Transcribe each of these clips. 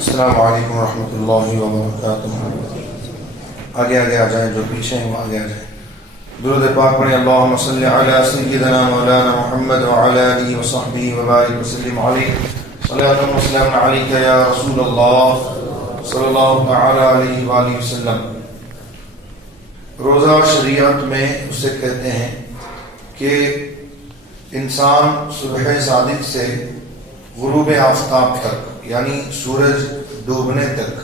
السلام علیکم ورحمۃ اللہ وبرکاتہ۔ آگے آ جائیں، جو پیچھے ہیں وہ آگے آ جائیں۔ درود پاک پڑھیں۔ اللہم صلی علی سیدنا مولانا محمد وعلی آلہ وصحبہ وبارک وسلم علیہ صلاۃ و سلام علیک یا رسول اللہ صلی اللہ تعالی علیہ وآلہ وسلم۔ روزہ شریعت میں اسے کہتے ہیں کہ انسان صبح صادق سے غروب آفتاب تک، یعنی سورج ڈوبنے تک،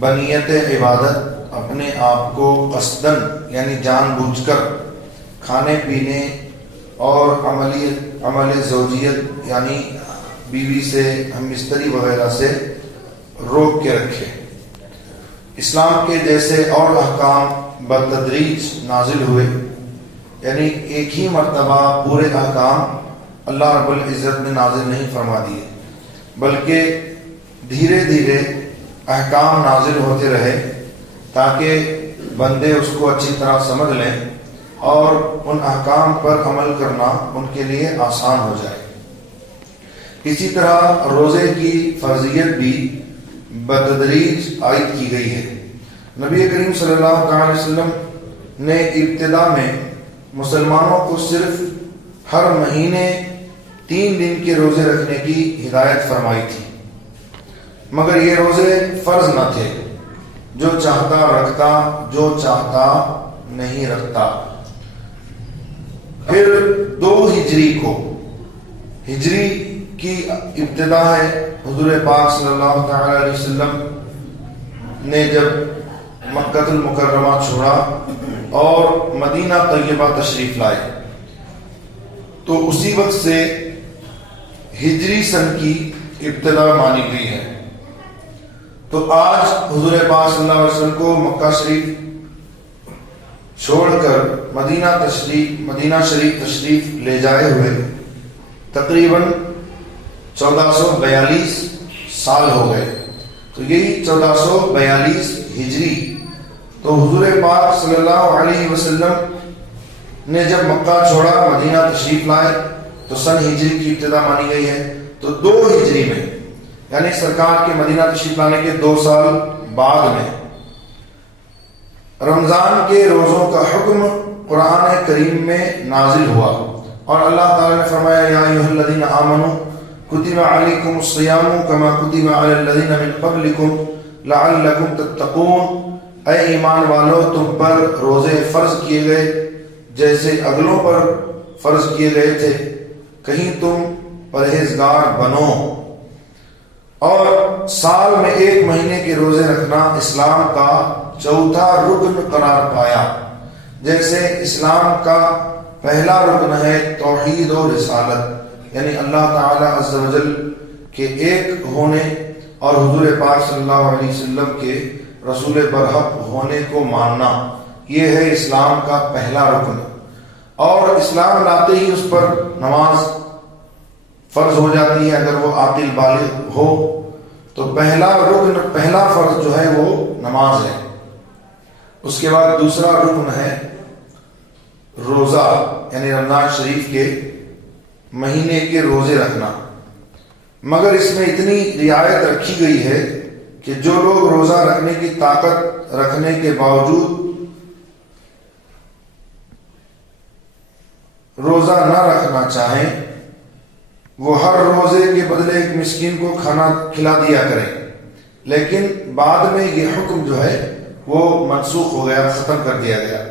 بنیت عبادت اپنے آپ کو قصدن یعنی جان بوجھ کر کھانے پینے اور عمل زوجیت یعنی بیوی سے ہم بستری وغیرہ سے روک کے رکھے۔ اسلام کے جیسے اور احکام بتدریج نازل ہوئے، یعنی ایک ہی مرتبہ پورے احکام اللہ رب العزت نے نازل نہیں فرما دیے، بلکہ دھیرے دھیرے احکام نازل ہوتے رہے تاکہ بندے اس کو اچھی طرح سمجھ لیں اور ان احکام پر عمل کرنا ان کے لیے آسان ہو جائے۔ اسی طرح روزے کی فرضیت بھی بتدریج عائد کی گئی ہے۔ نبی کریم صلی اللہ تعالی وسلم نے ابتدا میں مسلمانوں کو صرف ہر مہینے 3 دن کے روزے رکھنے کی ہدایت فرمائی تھی، مگر یہ روزے فرض نہ تھے، جو چاہتا رکھتا، جو چاہتا نہیں رکھتا۔ پھر 2 ہجری کو، ہجری کی ابتدا ہے، حضور پاک صلی اللہ تعالی علیہ وسلم نے جب مکہ المکرمہ چھوڑا اور مدینہ طیبہ تشریف لائے تو اسی وقت سے ہجری سن کی ابتدا مانی گئی ہے۔ تو آج حضور پاک صلی اللہ علیہ وسلم کو مکہ شریف چھوڑ کر مدینہ شریف تشریف لے جائے ہوئے تقریباً 1442 سال ہو گئے، تو یہی 1442 ہجری۔ تو حضور پاک صلی اللہ علیہ وسلم نے جب مکہ چھوڑا، مدینہ تشریف لائے تو سن ہجری کی ابتدا مانی گئی ہے۔ تو 2 ہجری میں، یعنی سرکار کے مدینہ تشریف لانے کے 2 سال بعد میں، رمضان کے روزوں کا حکم قرآن کریم میں نازل ہوا، اور اللہ تعالی نے فرمایا یا ایھا الذین آمنوا کتب علیکم الصیام کما کتب علی الذین من قبلکم لعلکم تتقون، اے ایمان والو تم پر روزے فرض کیے گئے جیسے اگلوں پر فرض کیے گئے تھے، کہیں تم پرہیزگار بنو۔ اور سال میں 1 مہینے کے روزے رکھنا اسلام کا 4تھا رکن قرار پایا، جیسے اسلام کا پہلا رکن ہے توحید و رسالت، یعنی اللہ تعالی عز و جل کے ایک ہونے اور حضور پاک صلی اللہ علیہ وسلم کے رسول برحق ہونے کو ماننا، یہ ہے اسلام کا پہلا رکن۔ اور اسلام لاتے ہی اس پر نماز فرض ہو جاتی ہے اگر وہ عاقل بالغ ہو، تو پہلا رکن، پہلا فرض جو ہے وہ نماز ہے۔ اس کے بعد دوسرا رکن ہے روزہ، یعنی رمضان شریف کے مہینے کے روزے رکھنا، مگر اس میں اتنی رعایت رکھی گئی ہے کہ جو لوگ روزہ رکھنے کی طاقت رکھنے کے باوجود روزہ نہ رکھنا چاہیں، وہ ہر روزے کے بدلے ایک مسکین کو کھانا کھلا دیا کریں۔ لیکن بعد میں یہ حکم جو ہے وہ منسوخ ہو گیا، ختم کر دیا گیا۔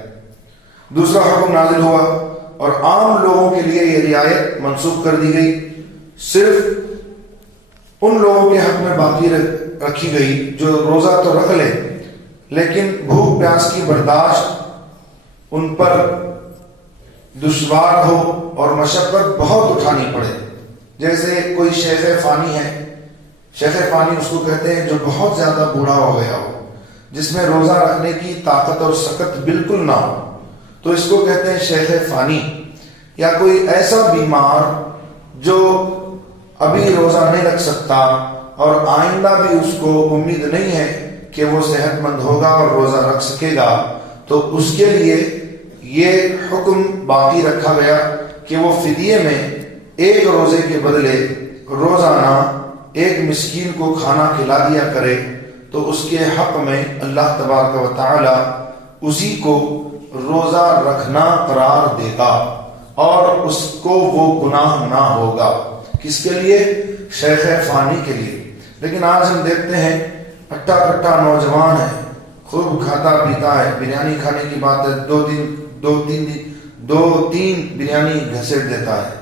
دوسرا حکم نازل ہوا اور عام لوگوں کے لیے یہ رعایت منسوخ کر دی گئی، صرف ان لوگوں کے حق میں باقی رکھی گئی جو روزہ تو رکھ لے لیکن بھوک پیاس کی برداشت ان پر دشوار ہو اور مشقت بہت اٹھانی پڑے۔ جیسے کوئی شیخ فانی ہے، شیخ فانی اس کو کہتے ہیں جو بہت زیادہ بوڑھا ہو گیا ہو، جس میں روزہ رکھنے کی طاقت اور سکت بالکل نہ ہو، تو اس کو کہتے ہیں شیخ فانی۔ یا کوئی ایسا بیمار جو ابھی روزہ نہیں رکھ سکتا اور آئندہ بھی اس کو امید نہیں ہے کہ وہ صحت مند ہوگا اور روزہ رکھ سکے گا، تو اس کے لیے یہ حکم باقی رکھا گیا کہ وہ فدیے میں 1 روزے کے بدلے روزانہ ایک مسکین کو کھانا کھلا دیا کرے تو اس کے حق میں اللہ تبارک و تعالی اسی کو روزہ رکھنا قرار دے گا اور اس کو وہ گناہ نہ ہوگا. کس کے لیے؟ شیخ فانی کے لیے. لیکن آج ہم دیکھتے ہیں اٹھا کٹا نوجوان ہے، خوب کھاتا پیتا ہے، بریانی کھانے کی بات ہے، دو تین بریانی گھسیٹ دیتا ہے.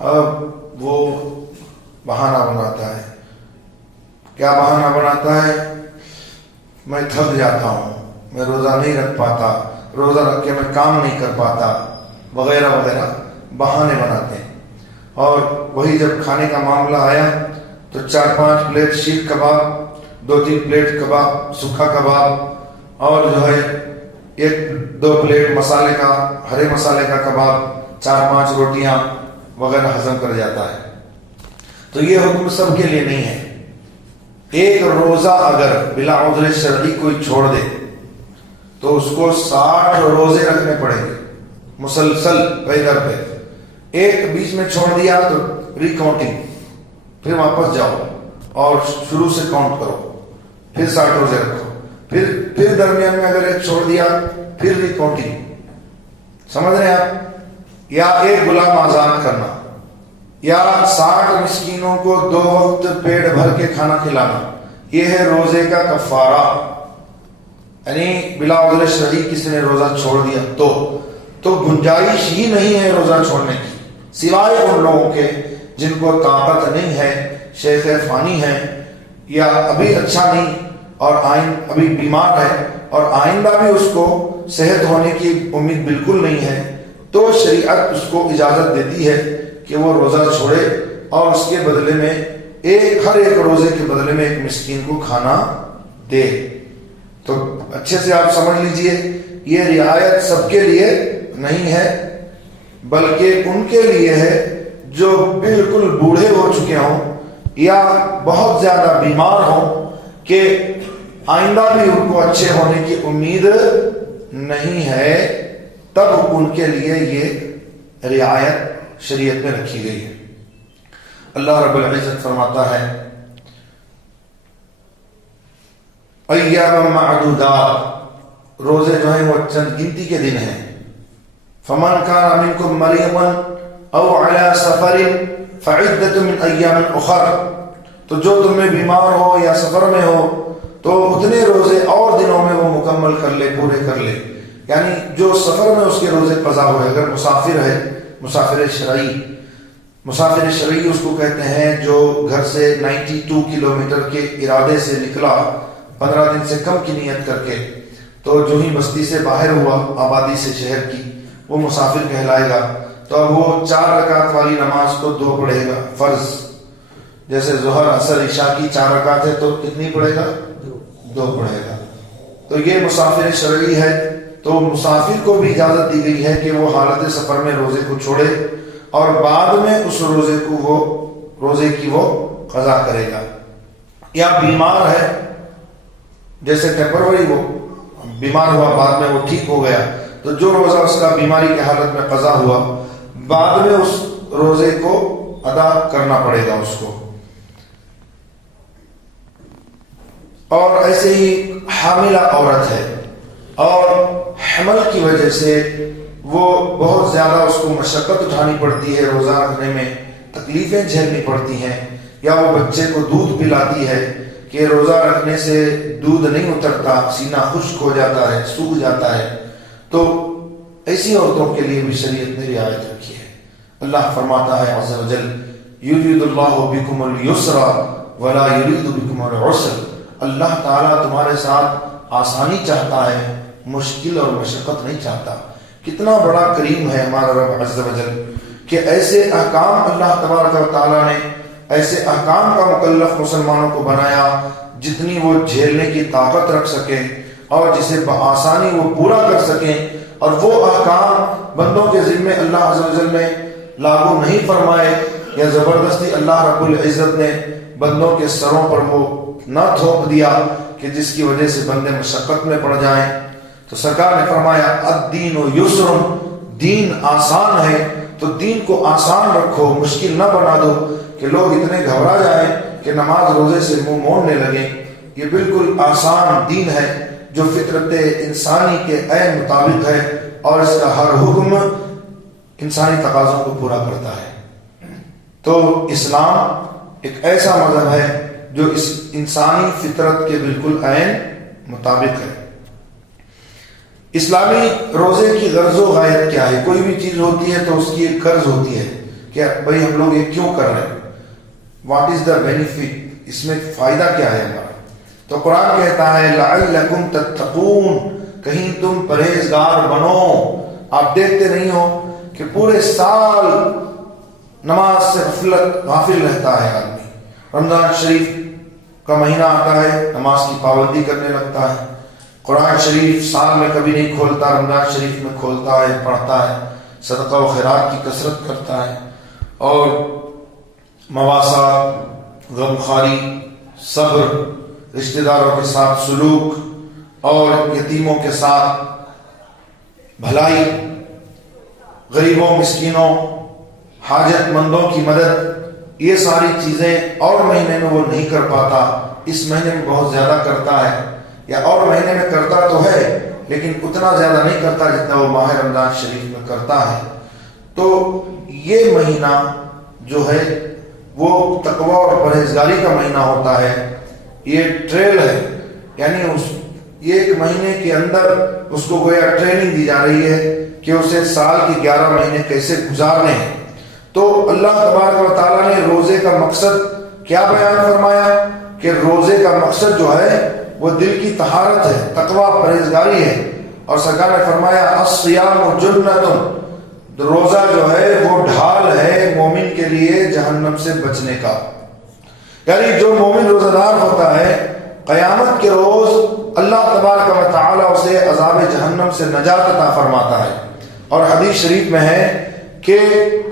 اب وہ بہانہ بناتا ہے. کیا بہانہ بناتا ہے؟ میں تھک جاتا ہوں، میں روزہ نہیں رکھ پاتا، روزہ رکھ کے میں کام نہیں کر پاتا، وغیرہ وغیرہ بہانے بناتے ہیں. اور وہی جب کھانے کا معاملہ آیا تو 4-5 پلیٹ شیخ کباب، 2-3 پلیٹ کباب سکھا کباب، اور جو ہے 1-2 پلیٹ مسالے کا، ہرے مسالے کا کباب، 4-5 روٹیاں وغیرہ ہضم کر جاتا ہے. تو یہ حکم سب کے لیے نہیں ہے. ایک روزہ اگر بلا عذر شرعی کوئی چھوڑ دے تو اس کو 60 روزے رکھنے پڑیں گے مسلسل پیدر پہ. ایک بیچ میں چھوڑ دیا تو ریکاؤنٹنگ، پھر واپس جاؤ اور شروع سے کاؤنٹ کرو، پھر 60 روزے رکھو، پھر درمیان میں اگر ایک چھوڑ دیا پھر ریکاؤنٹنگ. سمجھ رہے ہیں آپ؟ یا ایک غلام آزاد کرنا، یا 60 مسکینوں کو 2 وقت پیٹ بھر کے کھانا کھلانا، یہ ہے روزے کا کفارہ. یعنی بلا عذر شرعی کسی نے روزہ چھوڑ دیا تو گنجائش ہی نہیں ہے روزہ چھوڑنے کی، سوائے ان لوگوں کے جن کو طاقت نہیں ہے، شیخ فانی ہے، یا ابھی اچھا نہیں اور ابھی بیمار ہے اور آئندہ بھی اس کو صحت ہونے کی امید بالکل نہیں ہے، تو شریعت اس کو اجازت دیتی ہے کہ وہ روزہ چھوڑے اور اس کے بدلے میں ہر ایک روزے کے بدلے میں ایک مسکین کو کھانا دے. تو اچھے سے آپ سمجھ لیجئے، یہ رعایت سب کے لیے نہیں ہے، بلکہ ان کے لیے ہے جو بالکل بوڑھے ہو چکے ہوں یا بہت زیادہ بیمار ہوں کہ آئندہ بھی ان کو اچھے ہونے کی امید نہیں ہے، تب ان کے لیے یہ رعایت شریعت میں رکھی گئی ہے. اللہ رب العزت فرماتا ہے ایام معدودات، روزے جو ہیں وہ چند گنتی کے دن ہیں. فمن کان منکم مریضا او علی سفر فعدۃ من ایام اخر، تو جو تم میں بیمار ہو یا سفر میں ہو تو اتنے روزے اور دنوں میں وہ مکمل کر لے، پورے کر لے. یعنی جو سفر میں اس کے روزے قضا ہوئے، اگر مسافر ہے، مسافر شرعی اس کو کہتے ہیں جو گھر سے 92 کلومیٹر کے ارادے سے نکلا 15 دن سے کم کی نیت کر کے، تو جو ہی بستی سے باہر ہوا آبادی سے شہر کی، وہ مسافر کہلائے گا. تو اب وہ 4 رکعت والی نماز کو 2 پڑھے گا فرض، جیسے ظہر عصر عشاء کی 4 رکعت ہے تو کتنی پڑھے گا؟ 2 پڑھے گا. تو یہ مسافر شرعی ہے. تو مسافر کو بھی اجازت دی گئی ہے کہ وہ حالت سفر میں روزے کو چھوڑے اور بعد میں اس روزے کی وہ قضا کرے گا. یا بیمار ہے، جیسے ٹیمپروری وہ بیمار ہوا، بعد میں وہ ٹھیک ہو گیا، تو جو روزہ اس کا بیماری کی حالت میں قضا ہوا، بعد میں اس روزے کو ادا کرنا پڑے گا اس کو. اور ایسے ہی حاملہ عورت ہے اور حمل کی وجہ سے وہ بہت زیادہ اس کو مشقت اٹھانی پڑتی ہے، روزہ رکھنے میں تکلیفیں جھیلنی پڑتی ہیں، یا وہ بچے کو دودھ پلاتی ہے کہ روزہ رکھنے سے دودھ نہیں اترتا، سینہ خشک ہو جاتا ہے، سوکھ جاتا ہے. تو ایسی عورتوں کے لیے بھی شریعت نے رعایت رکھی ہے. اللہ فرماتا ہے عز وجل یرید اللہ بکم اليسر ولا یرید بکم العسر، اللہ تعالیٰ تمہارے ساتھ آسانی چاہتا ہے، مشکل اور مشقت نہیں چاہتا. کتنا بڑا کریم ہے ہمارا رب عز وجل کہ ایسے احکام اللہ تبارک و تعالیٰ نے ایسے احکام کا مکلف مسلمانوں کو بنایا جتنی وہ جھیلنے کی طاقت رکھ سکیں اور جسے بآسانی وہ پورا کر سکیں. اور وہ احکام بندوں کے ذمے اللہ عز وجل نے لاگو نہیں فرمائے یا زبردستی اللہ رب العزت نے بندوں کے سروں پر وہ نہ تھوپ دیا کہ جس کی وجہ سے بندے مشقت میں پڑ جائیں. تو سرکار نے فرمایا الدین یسر، دین آسان ہے، تو دین کو آسان رکھو، مشکل نہ بنا دو کہ لوگ اتنے گھبرا جائیں کہ نماز روزے سے منہ موڑنے لگیں، یہ بالکل آسان دین ہے جو فطرت انسانی کے عین مطابق ہے، اور اس کا ہر حکم انسانی تقاضوں کو پورا کرتا ہے۔ تو اسلام ایک ایسا مذہب ہے جو اس انسانی فطرت کے بالکل عین مطابق ہے۔ اسلامی روزے کی غرض و غایت کیا ہے؟ کوئی بھی چیز ہوتی ہے تو اس کی ایک غرض ہوتی ہے کہ بھائی ہم لوگ یہ کیوں کر رہے ہیں، واٹ از دا بینیفٹ، اس میں فائدہ کیا ہے ہمارا؟ تو قرآن کہتا ہے لعلکم تتقون، کہیں تم پرہیزگار بنو۔ آپ دیکھتے نہیں ہو کہ پورے سال نماز سے غافل رہتا ہے آدمی، رمضان شریف کا مہینہ آتا ہے نماز کی پابندی کرنے لگتا ہے، قرآن شریف سال میں کبھی نہیں کھولتا، رمضان شریف میں کھولتا ہے، پڑھتا ہے، صدقہ و خیرات کی کثرت کرتا ہے، اور مواصلات، غمخواری، صبر، رشتہ داروں کے ساتھ سلوک، اور یتیموں کے ساتھ بھلائی، غریبوں، مسکینوں، حاجت مندوں کی مدد، یہ ساری چیزیں اور مہینے میں وہ نہیں کر پاتا، اس مہینے میں بہت زیادہ کرتا ہے، یا اور مہینے میں کرتا تو ہے لیکن اتنا زیادہ نہیں کرتا جتنا وہ ماہ رمضان شریف میں کرتا ہے۔ تو یہ مہینہ جو ہے وہ تقوی اور پرہیزگاری کا مہینہ ہوتا ہے، یہ ٹریل ہے، یعنی یہ ایک مہینے کے اندر اس کو گویا ٹریننگ دی جا رہی ہے کہ اسے سال کے 11 مہینے کیسے گزارنے ہیں۔ تو اللہ تبارک و تعالیٰ نے روزے کا مقصد کیا بیان فرمایا کہ روزے کا مقصد جو ہے وہ دل کی طہارت ہے، تقوی، پرہیزگاری ہے، اور سرکار نے فرمایا الصیام جنۃ، روزہ جو ہے وہ ڈھال ہے مومن کے لیے جہنم سے بچنے کا، یعنی جو مومن روزہ دار ہوتا ہے قیامت کے روز اللہ تبارک و تعالیٰ اسے عذاب جہنم سے نجات عطا فرماتا ہے۔ اور حدیث شریف میں ہے کہ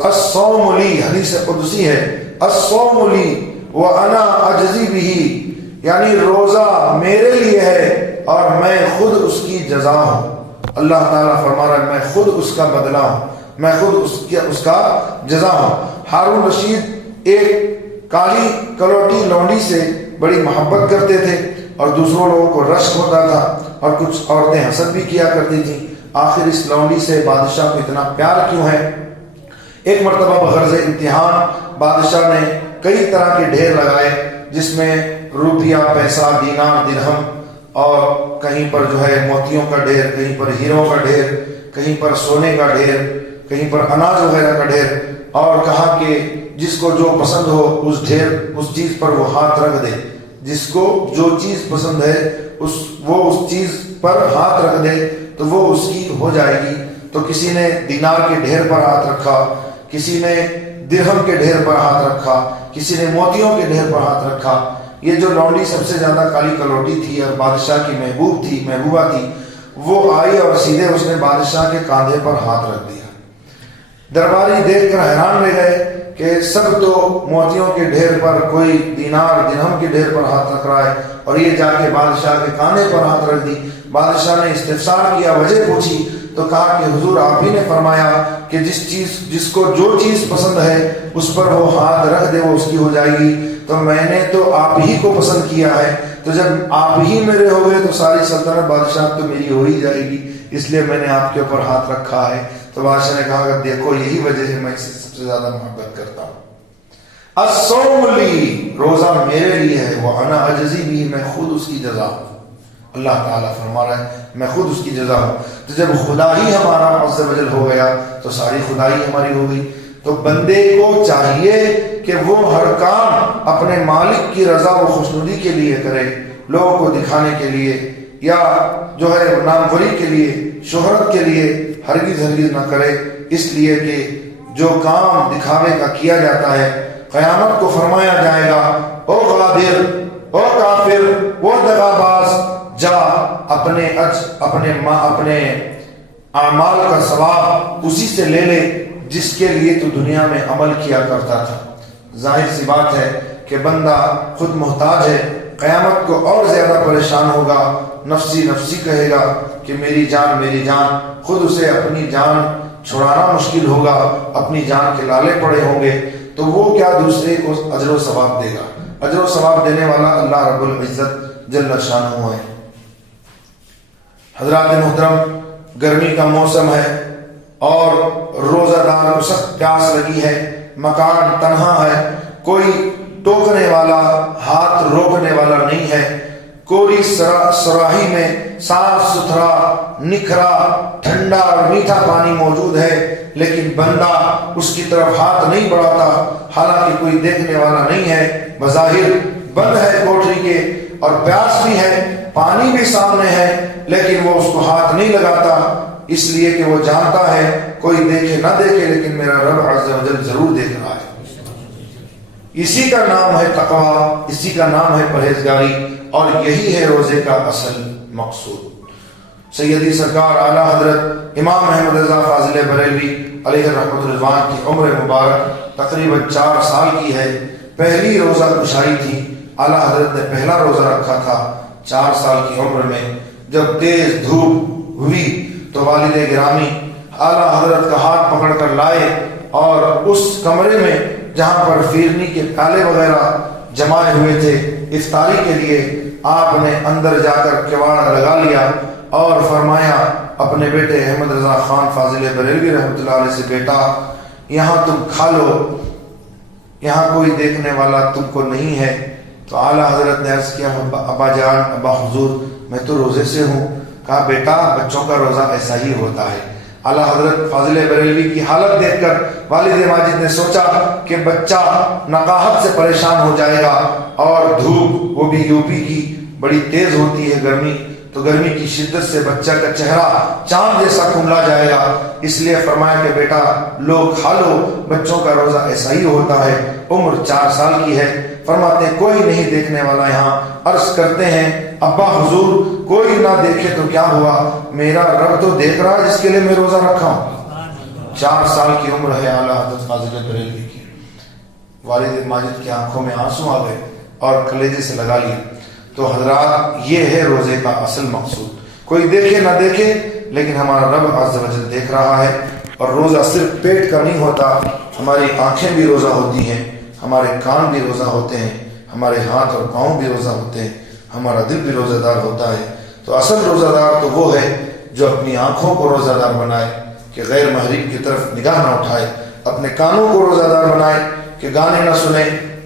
الصوم لی، حدیث قدسی ہے، الصوم لی وانا اجزی بہ، یعنی روزہ میرے لیے ہے اور میں خود اس کی جزا ہوں۔ اللہ تعالیٰ فرما رہا ہے میں خود اس کا بدلہ ہوں، میں خود اس کا جزا ہوں۔ ہارون رشید ایک کالی کلوٹی لونڈی سے بڑی محبت کرتے تھے اور دوسروں لوگوں کو رشک ہوتا تھا، اور کچھ عورتیں حسد بھی کیا کرتی تھیں۔ آخر اس لونڈی سے بادشاہ کو اتنا پیار کیوں ہے؟ ایک مرتبہ بغرض امتحان بادشاہ نے کئی طرح کے ڈھیر لگائے، جس میں روپیہ، پیسہ، دینار، درہم، اور کہیں پر جو ہے موتیوں کا ڈھیر، کہیں پر ہیروں کا ڈھیر، کہیں پر سونے کا ڈھیر، کہیں پر اناج وغیرہ کا ڈھیر، اور کہا کہ جس کو جو پسند ہو اس چیز پر وہ ہاتھ رکھ دے، جس کو جو چیز پسند ہے وہ اس چیز پر ہاتھ رکھ دے تو وہ اس کی ہو جائے گی۔ تو کسی نے دینار کے ڈھیر پر ہاتھ رکھا، کسی نے درہم کے ڈھیر پر ہاتھ رکھا، کسی نے موتیوں کے ڈھیر پر ہاتھ رکھا۔ یہ جو لونڈی سب سے زیادہ کالی کلوٹی تھی اور بادشاہ کی محبوبہ تھی، وہ آئی اور سیدھے اس نے بادشاہ کے کاندھے پر ہاتھ رکھ دیا۔ درباری دیکھ کر حیران رہ گئے کہ سب تو موتیوں کے ڈھیر پر، کوئی دینار درہم کے ڈھیر پر ہاتھ رکھ رہا ہے، اور یہ جا کے بادشاہ کے کاندھے پر ہاتھ رکھ دی۔ بادشاہ نے استفسار کیا، وجہ پوچھی تو کہا کہ حضور آپ ہی نے فرمایا کہ جس کو جو چیز پسند ہے اس پر وہ ہاتھ رکھ دے وہ اس کی ہو جائے گی، تو میں نے تو آپ ہی کو پسند کیا ہے، تو جب آپ ہی میرے ہو گئے تو ساری سلطنت بادشاہ تو میری ہو ہی جائے گی، اس لیے میں نے آپ کے اوپر ہاتھ رکھا ہے۔ تو بادشاہ نے کہا کہ دیکھو یہی وجہ ہے میں اسے سب سے زیادہ محبت کرتا ہوں۔ الصوم لی، روزہ میرے لیے ہے، وانا اجزی بہ، میں خود اس کی جزا ہوں۔ اللہ تعالیٰ فرما رہا ہے میں خود اس کی جزا ہوں۔ تو جب خدا ہی ہمارا عز و جل ہو گیا تو ساری خدائی ہماری ہو گئی۔ تو بندے کو چاہیے کہ وہ ہر کام اپنے مالک کی رضا و خوشنودی کے لیے کرے، لوگوں کو دکھانے کے لیے یا جو ہے ناموری کے لیے، شہرت کے لیے ہرگز نہ کرے، اس لیے کہ جو کام دکھاوے کا کیا جاتا ہے قیامت کو فرمایا جائے گا او غادر، او کافر، او دغاباز، جا اپنے اعمال کا ثواب اسی سے لے لے جس کے لیے تو دنیا میں عمل کیا کرتا تھا۔ ظاہر سی بات ہے کہ بندہ خود محتاج ہے، قیامت کو اور زیادہ پریشان ہوگا، نفسی نفسی کہے گا کہ میری جان، خود اسے اپنی جان چھڑانا مشکل ہوگا، اپنی جان کے لالے پڑے ہوں گے، تو وہ کیا دوسرے کو اجر و ثواب دے گا؟ اجر و ثواب دینے والا اللہ رب العزت جل شانہ ہے۔ حضرات محترم، گرمی کا موسم ہے اور روزہ دار کو سخت پیاس لگی ہے، مکان تنہا ہے، کوئی ٹوکنے والا، ہاتھ روکنے والا نہیں ہے، کوئی سراہی میں صاف ستھرا نکھرا ٹھنڈا اور میٹھا پانی موجود ہے، لیکن بندہ اس کی طرف ہاتھ نہیں بڑھاتا، حالانکہ کوئی دیکھنے والا نہیں ہے، بظاہر بند ہے کوٹری کے، اور پیاس بھی ہے، پانی بھی سامنے ہے، لیکن وہ اس کو ہاتھ نہیں لگاتا، اس لیے کہ وہ جانتا ہے کوئی دیکھے نہ دیکھے لیکن میرا رب عز و جل ضرور دیکھ رہا ہے۔ اسی کا نام ہے تقوی، اسی کا نام ہے پرہیزگاری، اور یہی ہے روزے کا اصل مقصود۔ سیدی سرکار اعلیٰ حضرت امام احمد رضا فاضل بریلوی علیہ رحمۃ الرضوان کی عمر مبارک تقریباً 4 سال کی ہے، پہلی روزہ کشائی تھی، اعلیٰ حضرت نے پہلا روزہ رکھا تھا 4 سال کی عمر میں۔ جب تیز دھوپ ہوئی تو والد گرامی اعلیٰ حضرت کا ہاتھ پکڑ کر لائے، اور اس کمرے میں جہاں پر فیرنی کے پیالے وغیرہ جمائے ہوئے تھے افطاری کے لیے، آپ نے اندر جا کر کواڑ لگا لیا اور فرمایا اپنے بیٹے احمد رضا خان فاضل بریلوی رحمۃ اللہ علیہ سے، بیٹا یہاں تم کھا لو، یہاں کوئی دیکھنے والا تم کو نہیں ہے۔ تو اعلیٰ حضرت نے عرض کیا ابا جان، ابا حضور میں تو روزے سے ہوں۔ کہا بیٹا بچوں کا روزہ ایسا ہی ہوتا ہے۔ اعلیٰ حضرت فاضل بریلوی کی حالت دیکھ کر والد ماجد نے سوچا کہ بچہ نقاہت سے پریشان ہو جائے گا، اور دھوپ وہ بھی یوپی کی بڑی تیز ہوتی ہے گرمی، تو گرمی کی شدت سے بچہ کا چہرہ چاند جیسا کھملا جائے گا، اس لیے فرمایا کہ بیٹا لو کھا لو، بچوں کا روزہ ایسا ہی ہوتا ہے۔ عمر 4 سال کی ہے، فرماتے ہیں کوئی نہیں دیکھنے والا یہاں۔ عرض کرتے ہیں ابا حضور کوئی نہ دیکھے تو کیا ہوا، میرا رب تو دیکھ رہا ہے جس کے لیے میں روزہ رکھا ہوں۔ 4 سال کی عمر ہے اعلیٰ حضرت فاضل بریلوی کی۔ والد ماجد کی آنکھوں میں آنسو آ گئے اور کلیجے سے لگا لیے۔ تو حضرات یہ ہے روزے کا اصل مقصود، کوئی دیکھے نہ دیکھے لیکن ہمارا رب عز و جل دیکھ رہا ہے۔ اور روزہ صرف پیٹ کا نہیں ہوتا، ہماری آنکھیں بھی روزہ ہوتی ہیں، ہمارے کان بھی روزہ ہوتے ہیں، ہمارے ہاتھ اور پاؤں بھی روزہ ہوتے ہیں، ہمارا دل بھی روزہ دار ہوتا ہے۔ تو اصل روزہ دار تو وہ ہے جو اپنی آنکھوں کو روزہ دار بنائے کہ غیر محرم کی طرف نگاہ نہ اٹھائے، اپنے کانوں کو روزہ دار بنائے کہ گانے نہ سنے،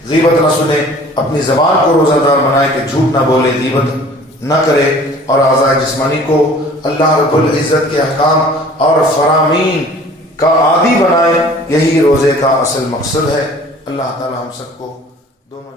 غیبت نہ سنے، اپنی زبان کو روزہ دار بنائے کہ جھوٹ نہ بولے، غیبت نہ کرے، اور اعضاء جسمانی کو اللہ رب العزت کے احکام اور فرامین کا عادی بنائے۔ یہی روزے کا اصل مقصد ہے۔ اللہ تعالی ہم سب کو دونوں